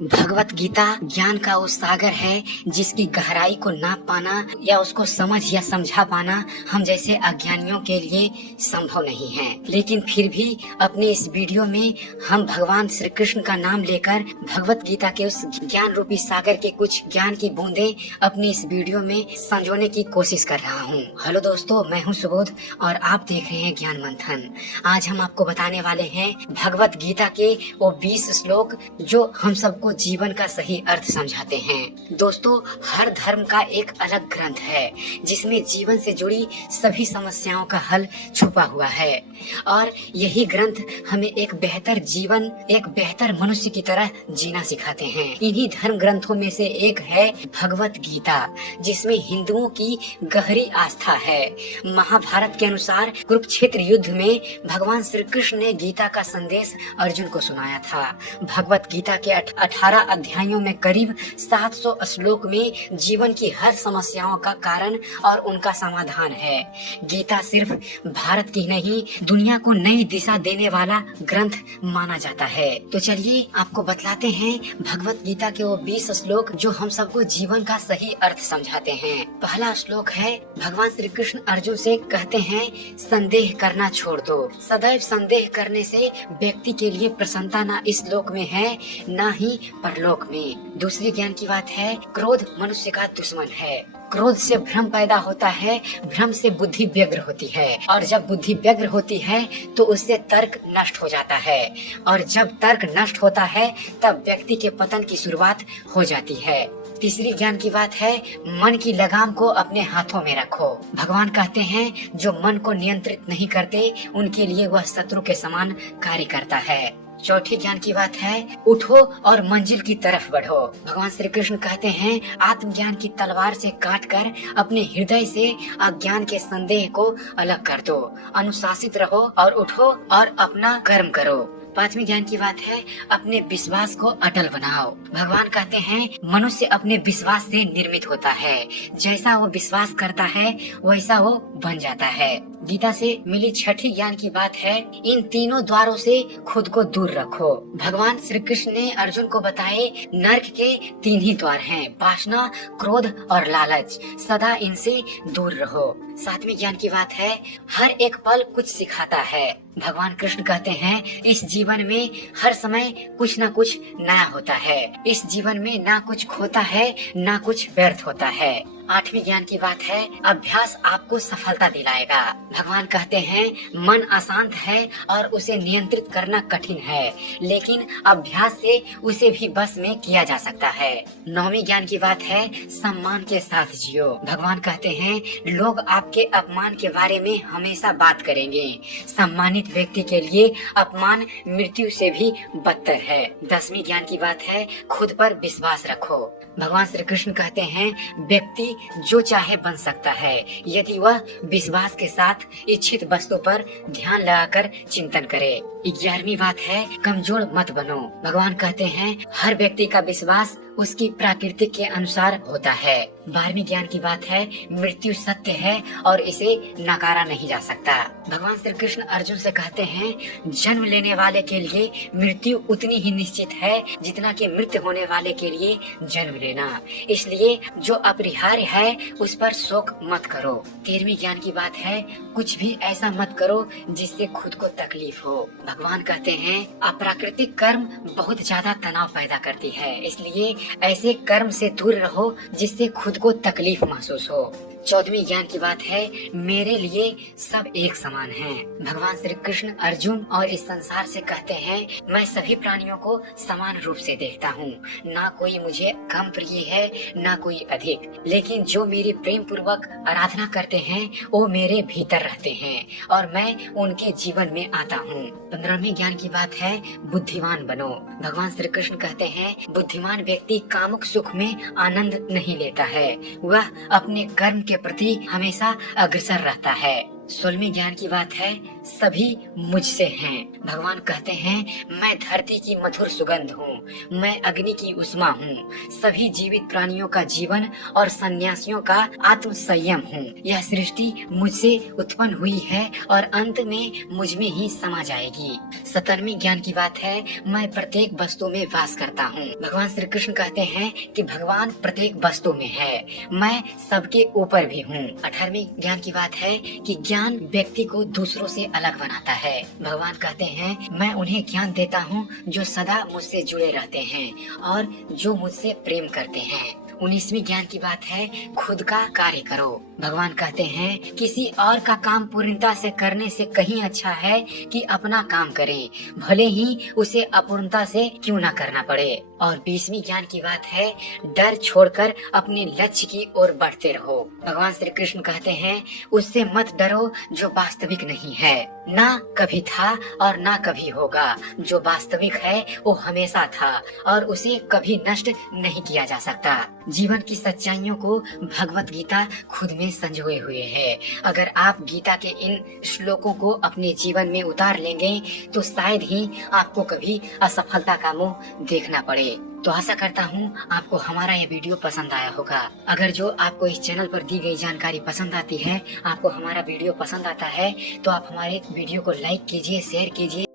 भगवत गीता ज्ञान का वो सागर है जिसकी गहराई को नाप पाना या उसको समझ या समझा पाना हम जैसे अज्ञानियों के लिए संभव नहीं है। लेकिन फिर भी अपने इस वीडियो में हम भगवान श्री कृष्ण का नाम लेकर भगवत गीता के उस ज्ञान रूपी सागर के कुछ ज्ञान की बूंदें अपनी इस वीडियो में संजोने की कोशिश कर रहा हूँ। हेलो दोस्तों, मैं हूँ सुबोध और आप देख रहे हैं ज्ञान मंथन। आज हम आपको बताने वाले हैं भगवत गीता के वो 20 श्लोक जो हम सबको जीवन का सही अर्थ समझाते हैं। दोस्तों, हर धर्म का एक अलग ग्रंथ है जिसमें जीवन से जुड़ी सभी समस्याओं का हल छुपा हुआ है और यही ग्रंथ हमें एक बेहतर जीवन, एक बेहतर मनुष्य की तरह जीना सिखाते हैं। इन्हीं धर्म ग्रंथों में से एक है भगवत गीता, जिसमें हिंदुओं की गहरी आस्था है। महाभारत के अनुसार कुरुक्षेत्र युद्ध में भगवान श्री कृष्ण ने गीता का संदेश अर्जुन को सुनाया था। भगवत गीता के 18 अध्यायों में करीब 700 श्लोक में जीवन की हर समस्याओं का कारण और उनका समाधान है। गीता सिर्फ भारत की नहीं, दुनिया को नई दिशा देने वाला ग्रंथ माना जाता है। तो चलिए आपको बतलाते हैं भगवत गीता के वो 20 श्लोक जो हम सबको जीवन का सही अर्थ समझाते हैं। पहला श्लोक है, भगवान श्री कृष्ण अर्जुन से कहते हैं, संदेह करना छोड़ दो। सदैव संदेह करने से व्यक्ति के लिए प्रसन्नता न इस लोक में है न ही परलोक में। दूसरी ज्ञान की बात है, क्रोध मनुष्य का दुश्मन है। क्रोध से भ्रम पैदा होता है, भ्रम से बुद्धि व्यग्र होती है और जब बुद्धि व्यग्र होती है तो उससे तर्क नष्ट हो जाता है और जब तर्क नष्ट होता है तब व्यक्ति के पतन की शुरुआत हो जाती है। तीसरी ज्ञान की बात है, मन की लगाम को अपने हाथों में रखो। भगवान कहते हैं, जो मन को नियंत्रित नहीं करते उनके लिए वह शत्रु के समान कार्य करता है। चौथी ज्ञान की बात है, उठो और मंजिल की तरफ बढ़ो। भगवान श्री कृष्ण कहते हैं, आत्मज्ञान की तलवार से काटकर अपने हृदय से अज्ञान के संदेह को अलग कर दो। अनुशासित रहो और उठो और अपना कर्म करो। पांचवी ज्ञान की बात है, अपने विश्वास को अटल बनाओ। भगवान कहते हैं, मनुष्य अपने विश्वास से निर्मित होता है। जैसा वो विश्वास करता है वैसा वो बन जाता है। गीता से मिली छठी ज्ञान की बात है, इन तीनों द्वारों से खुद को दूर रखो। भगवान श्री कृष्ण ने अर्जुन को बताए, नर्क के 3 ही द्वार हैं, वासना, क्रोध और लालच। सदा इनसे दूर रहो। सातवीं ज्ञान की बात है, हर एक पल कुछ सिखाता है। भगवान कृष्ण कहते हैं, इस जीवन में हर समय कुछ न कुछ नया होता है। इस जीवन में ना कुछ खोता है ना कुछ व्यर्थ होता है। आठवीं ज्ञान की बात है, अभ्यास आपको सफलता दिलाएगा। भगवान कहते हैं, मन अशांत है और उसे नियंत्रित करना कठिन है, लेकिन अभ्यास से उसे भी बस में किया जा सकता है। नौवीं ज्ञान की बात है, सम्मान के साथ जियो। भगवान कहते हैं, लोग आपके अपमान के बारे में हमेशा बात करेंगे। सम्मानित व्यक्ति के लिए अपमान मृत्यु से भी बदतर है। 10वीं ज्ञान की बात है, खुद पर विश्वास रखो। भगवान श्री कृष्ण कहते हैं, व्यक्ति जो चाहे बन सकता है यदि वह विश्वास के साथ इच्छित वस्तु पर ध्यान लगाकर चिंतन करे। 11वीं बात है, कमजोर मत बनो। भगवान कहते हैं, हर व्यक्ति का विश्वास उसकी प्रकृति के अनुसार होता है। 12वीं ज्ञान की बात है, मृत्यु सत्य है और इसे नकारा नहीं जा सकता। भगवान श्री कृष्ण अर्जुन से कहते हैं, जन्म लेने वाले के लिए मृत्यु उतनी ही निश्चित है जितना कि मृत्यु होने वाले के लिए जन्म लेना। इसलिए जो अपरिहार्य है उस पर शोक मत करो। 13वीं ज्ञान की बात है, कुछ भी ऐसा मत करो जिससे खुद को तकलीफ हो। भगवान कहते हैं, अप्राकृतिक कर्म बहुत ज्यादा तनाव पैदा करती है, इसलिए ऐसे कर्म से दूर रहो जिससे खुद को तकलीफ महसूस हो। 14वीं ज्ञान की बात है, मेरे लिए सब एक समान हैं। भगवान श्री कृष्ण अर्जुन और इस संसार से कहते हैं, मैं सभी प्राणियों को समान रूप से देखता हूँ। ना कोई मुझे कम प्रिय है ना कोई अधिक, लेकिन जो मेरी प्रेम पूर्वक आराधना करते हैं वो मेरे भीतर रहते हैं और मैं उनके जीवन में आता हूँ। 15वीं ज्ञान की बात है, बुद्धिमान बनो। भगवान श्री कृष्ण कहते हैं, बुद्धिमान व्यक्ति कामुक सुख में आनंद नहीं लेता है, वह अपने कर्म के प्रति हमेशा अग्रसर रहता है। 16वें ज्ञान की बात है, सभी मुझसे हैं। भगवान कहते हैं, मैं धरती की मधुर सुगंध हूँ, मैं अग्नि की उष्मा हूँ, सभी जीवित प्राणियों का जीवन और सन्यासियों का आत्म संयम हूँ। यह सृष्टि मुझसे उत्पन्न हुई है और अंत में मुझ में ही समा जाएगी। 17वें ज्ञान की बात है, मैं प्रत्येक वस्तु में वास करता हूँ। भगवान श्री कृष्ण कहते हैं कि भगवान प्रत्येक वस्तु में है, मैं सबके ऊपर भी हूँ। 18वें ज्ञान की बात है कि ज्ञान व्यक्ति को दूसरों से अलग बनाता है। भगवान कहते हैं, मैं उन्हें ज्ञान देता हूँ जो सदा मुझसे जुड़े रहते हैं और जो मुझसे प्रेम करते हैं। 19वीं ज्ञान की बात है, खुद का कार्य करो। भगवान कहते हैं, किसी और का काम पूर्णता से करने से कहीं अच्छा है कि अपना काम करें, भले ही उसे अपूर्णता से क्यों ना करना पड़े। और 20वीं ज्ञान की बात है, डर छोड़कर अपने लक्ष्य की ओर बढ़ते रहो। भगवान श्री कृष्ण कहते हैं, उससे मत डरो जो वास्तविक नहीं है, ना कभी था और ना कभी होगा। जो वास्तविक है वो हमेशा था और उसे कभी नष्ट नहीं किया जा सकता। जीवन की सच्चाइयों को भगवत गीता खुद में संजोए हुए है। अगर आप गीता के इन श्लोकों को अपने जीवन में उतार लेंगे तो शायद ही आपको कभी असफलता का मुंह देखना पड़े। तो आशा करता हूँ आपको हमारा यह वीडियो पसंद आया होगा। अगर जो आपको इस चैनल पर दी गई जानकारी पसंद आती है, आपको हमारा वीडियो पसंद आता है, तो आप हमारे वीडियो को लाइक कीजिए, शेयर कीजिए।